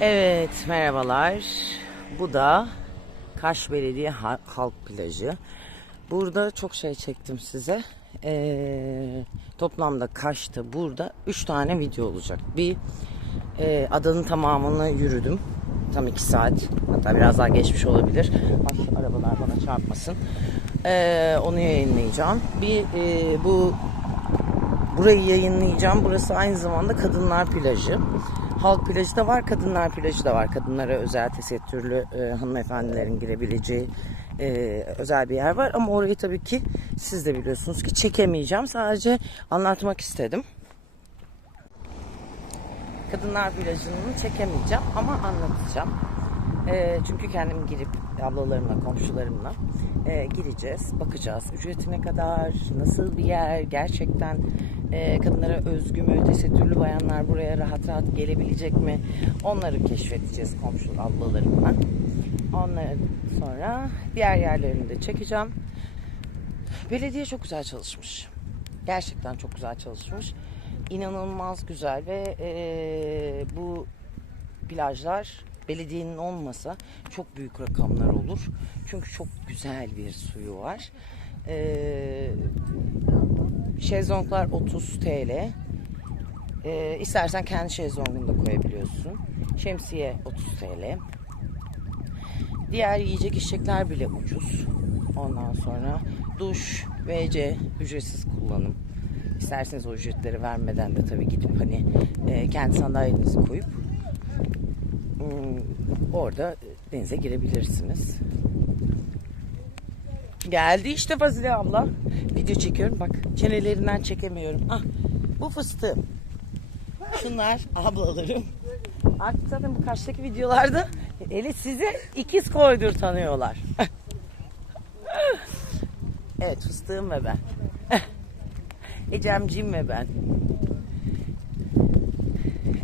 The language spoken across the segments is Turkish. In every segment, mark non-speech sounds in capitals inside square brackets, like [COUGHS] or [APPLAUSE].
Evet, merhabalar. Bu da Kaş Belediye Ha- Halk Plajı. Burada çok şey çektim size. Ee, toplamda Kaş'ta burada 3 tane video olacak. Bir e, adanın tamamını yürüdüm. Tam 2 saat. Hatta biraz daha geçmiş olabilir. Ay, arabalar bana çarpmasın. Ee, onu yayınlayacağım. Bir e, bu Burayı yayınlayacağım. Burası aynı zamanda kadınlar plajı. Halk plajı da var, kadınlar plajı da var. Kadınlara özel tesettürlü e, hanımefendilerin girebileceği e, özel bir yer var. Ama orayı tabii ki siz de biliyorsunuz ki çekemeyeceğim. Sadece anlatmak istedim. Kadınlar plajını çekemeyeceğim ama anlatacağım. E, çünkü kendim girip ablalarımla, komşularımla e, gireceğiz, bakacağız. Ücreti ne kadar, nasıl bir yer, gerçekten e, kadınlara özgü mü, tesettürlü bayanlar buraya rahat rahat gelebilecek mi? Onları keşfedeceğiz komşu ablalarımla. Onları sonra diğer yerlerini de çekeceğim. Belediye çok güzel çalışmış. Gerçekten çok güzel çalışmış. İnanılmaz güzel ve e, bu plajlar belediyenin olmasa çok büyük rakamlar olur. Çünkü çok güzel bir suyu var. E, şezlonglar 30 TL. E, istersen kendi şezlongunu da koyabiliyorsun. Şemsiye 30 TL. Diğer yiyecek içecekler bile ucuz. Ondan sonra duş, WC ücretsiz kullanım. İsterseniz o ücretleri vermeden de tabii gidip hani e, kendi sandalyenizi koyup orada denize girebilirsiniz. Geldi işte Fazile abla. Video çekiyorum bak çenelerinden çekemiyorum. Ah bu fıstığım. Şunlar ablalarım. Artık zaten bu karşıdaki videolarda Eli size ikiz koydur tanıyorlar. [LAUGHS] evet fıstığım ve ben. [LAUGHS] Ecemciğim ve ben.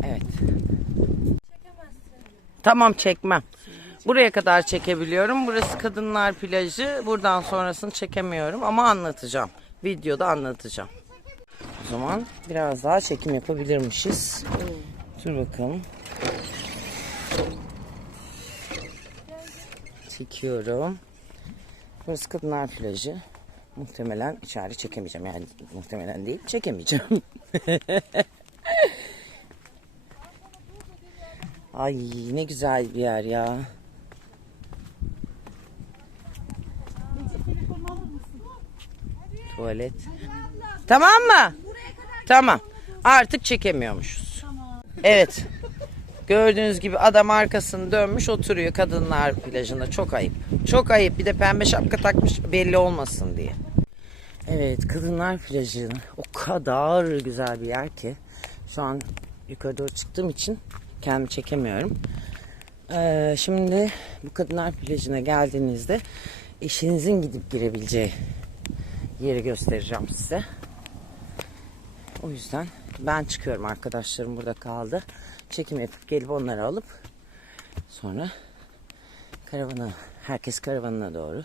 Evet. Tamam çekmem. Buraya kadar çekebiliyorum. Burası kadınlar plajı. Buradan sonrasını çekemiyorum ama anlatacağım. Videoda anlatacağım. O zaman biraz daha çekim yapabilirmişiz. Dur bakalım. Çekiyorum. Burası kadınlar plajı. Muhtemelen içeri çekemeyeceğim. Yani muhtemelen değil çekemeyeceğim. [LAUGHS] Ay ne güzel bir yer ya. Tuvalet. Tamam mı? Tamam. Artık çekemiyormuşuz. Evet. Gördüğünüz gibi adam arkasını dönmüş oturuyor kadınlar plajında. Çok ayıp. Çok ayıp. Bir de pembe şapka takmış belli olmasın diye. Evet kadınlar plajı o kadar güzel bir yer ki şu an yukarı doğru çıktığım için kendimi çekemiyorum. Ee, şimdi bu kadınlar plajına geldiğinizde eşinizin gidip girebileceği yeri göstereceğim size. O yüzden ben çıkıyorum arkadaşlarım burada kaldı. Çekim yapıp gelip onları alıp sonra karavana herkes karavanına doğru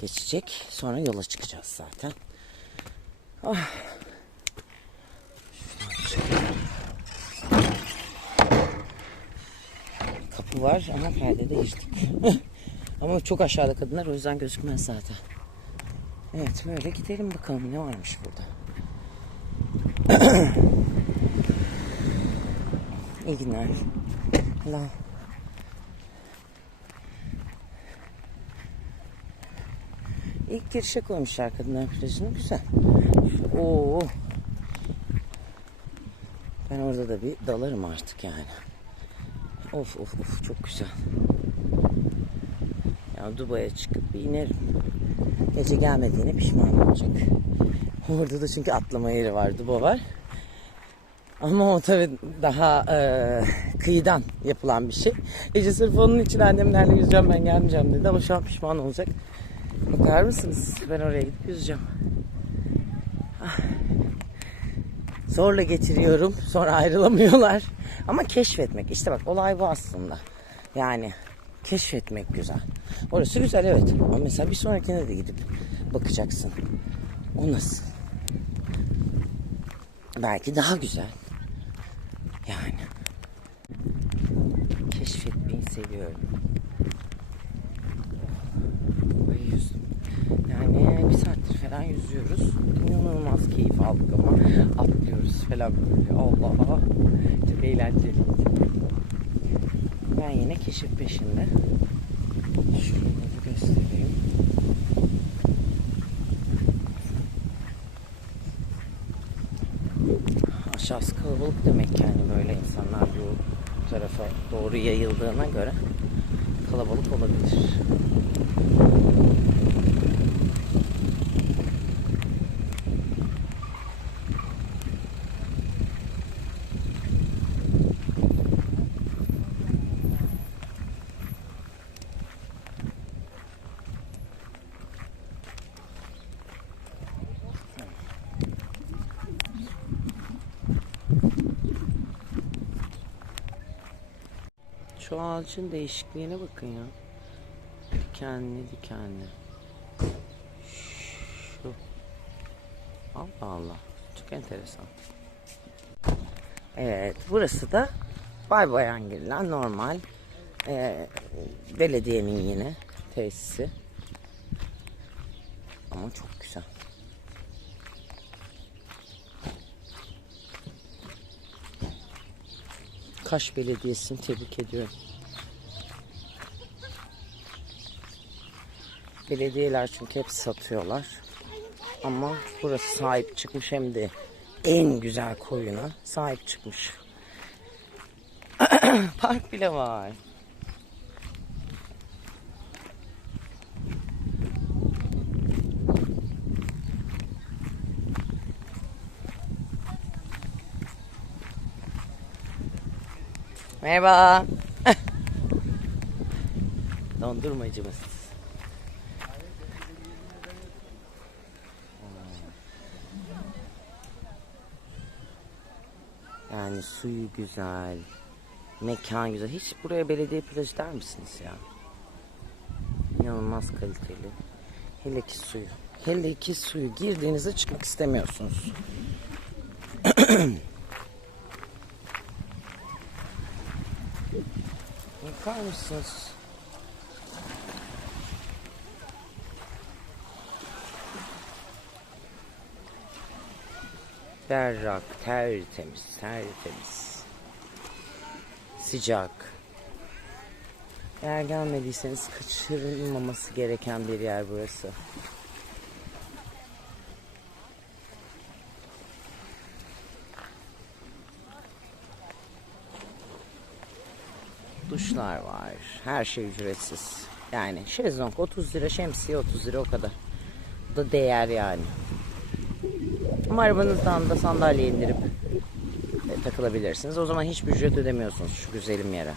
geçecek. Sonra yola çıkacağız zaten. Oh. Kapı var ama perdede girdik. [LAUGHS] ama çok aşağıda kadınlar o yüzden gözükmez zaten. Evet böyle gidelim bakalım ne varmış burada. [CLEARS THROAT] İyi günler. Allah. İlk girişe koymuşlar kadınlar plajını. Güzel. Oo. Ben orada da bir dalarım artık yani. Of of of çok güzel. Ya Dubai'ye çıkıp inerim. Gece gelmediğine pişman olacak. Orada da çünkü atlama yeri var. Duba var. Ama o tabii daha e, kıyıdan yapılan bir şey. Ece sırf onun için annemlerle yüzeceğim ben gelmeyeceğim dedi ama şu an pişman olacak. Bakar mısınız? Ben oraya gidip yüzeceğim. Ah. Zorla getiriyorum. Sonra ayrılamıyorlar. Ama keşfetmek. işte bak olay bu aslında. Yani keşfetmek güzel. Orası güzel evet. Ama mesela bir sonrakine de gidip bakacaksın. O nasıl? Belki daha güzel. Yani. keşfetmeyi seviyorum. Böyle yüzdüm. Yani bir saattir falan yüzüyoruz. İnanılmaz keyif aldık ama atlıyoruz falan böyle. Allah çok eğlenceliydi. Ben yine keşif peşinde. Bir göstereyim. Aşağısı kalabalık demek yani böyle insanlar bu tarafa doğru yayıldığına göre kalabalık olabilir. Şu ağacın değişikliğine bakın ya. Dikenli dikenli. Şu. Allah Allah. Çok enteresan. Evet. Burası da Bay Bayangir'den normal eee, belediyenin yine tesisi. Ama çok güzel. Kaş Belediyesi'ni tebrik ediyorum. Belediyeler çünkü hep satıyorlar. Ama burası sahip çıkmış hem de en güzel koyuna sahip çıkmış. [COUGHS] Park bile var. Merhaba. [LAUGHS] Dondurmacımız. Yani suyu güzel. Mekan güzel. Hiç buraya belediye plajı der misiniz ya? İnanılmaz kaliteli. Hele ki suyu. Hele ki suyu girdiğinizde çıkmak istemiyorsunuz. [CLEARS THROAT] Bakar mısınız? Berrak, tertemiz, tertemiz. Sıcak. Eğer gelmediyseniz kaçırılmaması gereken bir yer burası. Duşlar var. Her şey ücretsiz. Yani şezlong 30 lira, şemsiye 30 lira o kadar. Da değer yani. Ama arabanızdan da sandalye indirip e, takılabilirsiniz. O zaman hiçbir ücret ödemiyorsunuz şu güzelim yere.